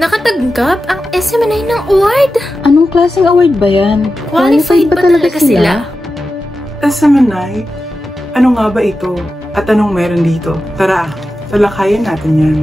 Nakatanggap ang SMNI ng award! Anong klaseng award ba yan? Qualified ba talaga sila? SMNI? Ano nga ba ito? At anong meron dito? Tara, talakayan natin yan.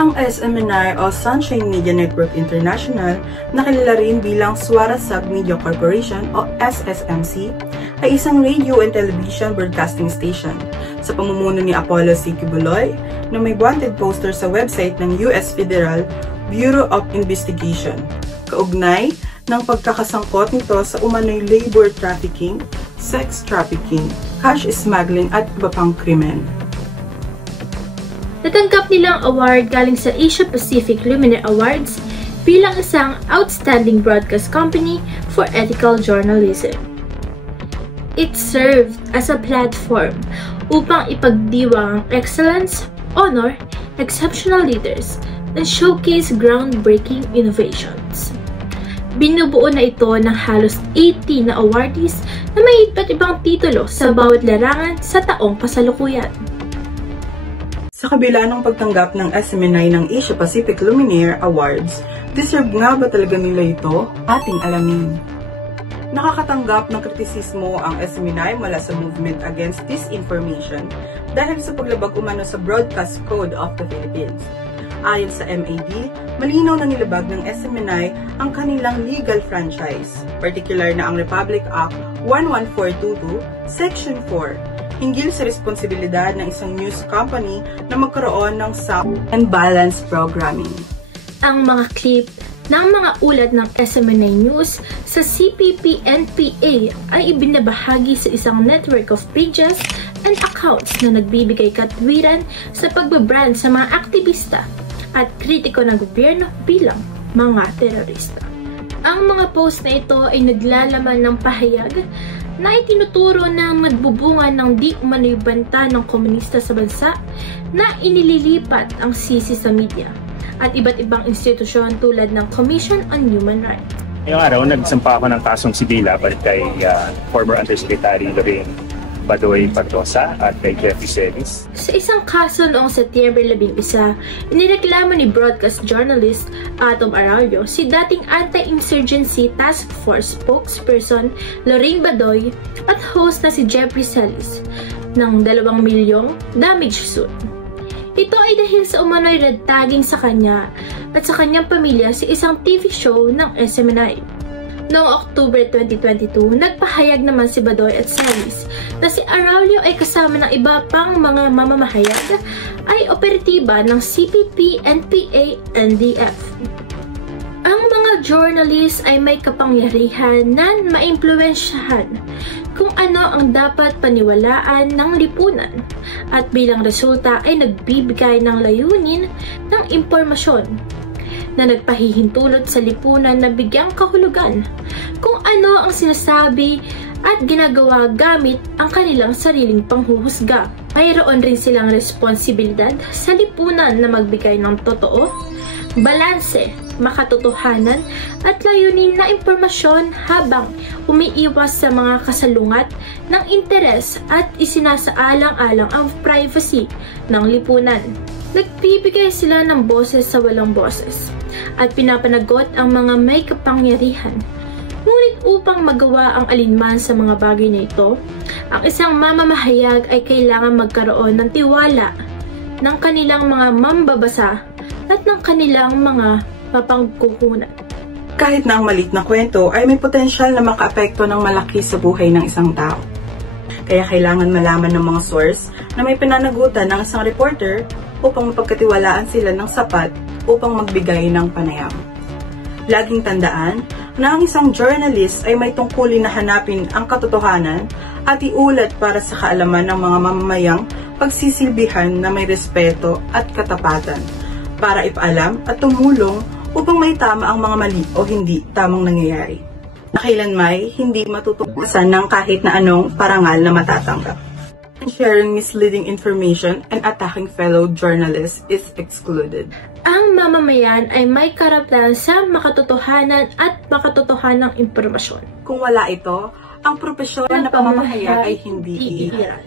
Ang SMNI o Sunshine Media Network International, nakilala rin bilang Suara Sub Media Corporation o SSMC, ay isang radio and television broadcasting station sa pamumuno ni Apollo C. Quiboloy na may wanted poster sa website ng US Federal Bureau of Investigation, kaugnay ng pagkakasangkot nito sa umano'y labor trafficking, sex trafficking, cash smuggling at iba pang krimen. Natanggap nilang award galing sa Asia Pacific Luminaire Awards bilang isang Outstanding Broadcast Company for Ethical Journalism. It served as a platform upang ipagdiwang ang excellence, honor, exceptional leaders, and showcase groundbreaking innovations. Binubuo na ito ng halos 80 na awardees na may iba't ibang titulo sa bawat larangan sa taong kasalukuyan. Sa kabila ng pagtanggap ng SMNI ng Asia Pacific Luminaire Awards, deserve nga ba talaga nila ito? Ating alamin. Nakakatanggap ng kritisismo ang SMNI mula sa Movement Against Disinformation dahil sa paglabag umano sa Broadcast Code of the Philippines. Ayon sa MAD, malinaw na nilabag ng SMNI ang kanilang legal franchise, particular na ang Republic Act 11422, Section 4, hinggil sa responsibilidad ng isang news company na magkaroon ng sound and balance programming. Ang mga clip ng mga ulat ng SMNI News sa CPP-NPA ay ibinabahagi sa isang network of pages and accounts na nagbibigay katwiran sa pagbabrand sa mga aktivista at kritiko ng gobyerno bilang mga terorista. Ang mga post na ito ay naglalaman ng pahayag na itinuturo na magbubunga ng di umano'y banta ng komunista sa bansa na inililipat ang sisi sa media at iba't ibang institusyon tulad ng Commission on Human Rights. Ngayong araw, nagsampa ako ng kasong sibil laban kay former Undersecretary Lorraine Badoy Pardosa at kay Jeffrey Celis. Sa isang kaso noong Setyembre 11, inireklamo ni broadcast journalist Atom Araujo si dating Anti-Insurgency Task Force spokesperson Lorraine Badoy at host na si Jeffrey Celis ng 2 milyong damage suit. Ito ay dahil sa umano'y red tagging sa kanya at sa kanyang pamilya sa isang TV show ng SMNI. Noong October 2022, nagpahayag naman si Badoy at Celis na si Araujo ay kasama ng iba pang mga mamamahayag ay operatiba ng CPP-NPA-NDF. Ang mga journalist ay may kapangyarihan na maimpluwensyahan kung ano ang dapat paniwalaan ng lipunan at bilang resulta ay nagbibigay ng layunin ng impormasyon na nagpahihintulot sa lipunan na bigyang kahulugan kung ano ang sinasabi at ginagawa gamit ang kanilang sariling panghuhusga. Mayroon rin silang responsibilidad sa lipunan na magbigay ng totoo, balanse, makatotohanan at layunin na impormasyon habang umiiwas sa mga kasalungat ng interes at isinasaalang-alang ang privacy ng lipunan. Nagbibigay sila ng boses sa walang boses at pinapanagot ang mga may kapangyarihan. Ngunit upang magawa ang alinman sa mga bagay na ito, ang isang mamamahayag ay kailangan magkaroon ng tiwala ng kanilang mga mambabasa at ng kanilang mga mapangkukunan. Kahit na ang maliit na kwento ay may potensyal na makaapekto ng malaki sa buhay ng isang tao. Kaya kailangan malaman ng mga source na may pananagutan ng isang reporter upang mapagkatiwalaan sila ng sapat upang magbigay ng panayam. Laging tandaan na ang isang journalist ay may tungkulin na hanapin ang katotohanan at iulat para sa kaalaman ng mga mamamayang pagsisilbihan na may respeto at katapatan para ipaalam at tumulong upang may tama ang mga mali o hindi tamang nangyayari na kailanmay hindi matutuklasan ng kahit na anong parangal na matatanggap. Sharing misleading information and attacking fellow journalists is excluded. Ang mamamayan ay may karapatan sa makatotohanan at makatotohanang impormasyon. Kung wala ito, ang propesyon na pamamahayag ay hindi iiral.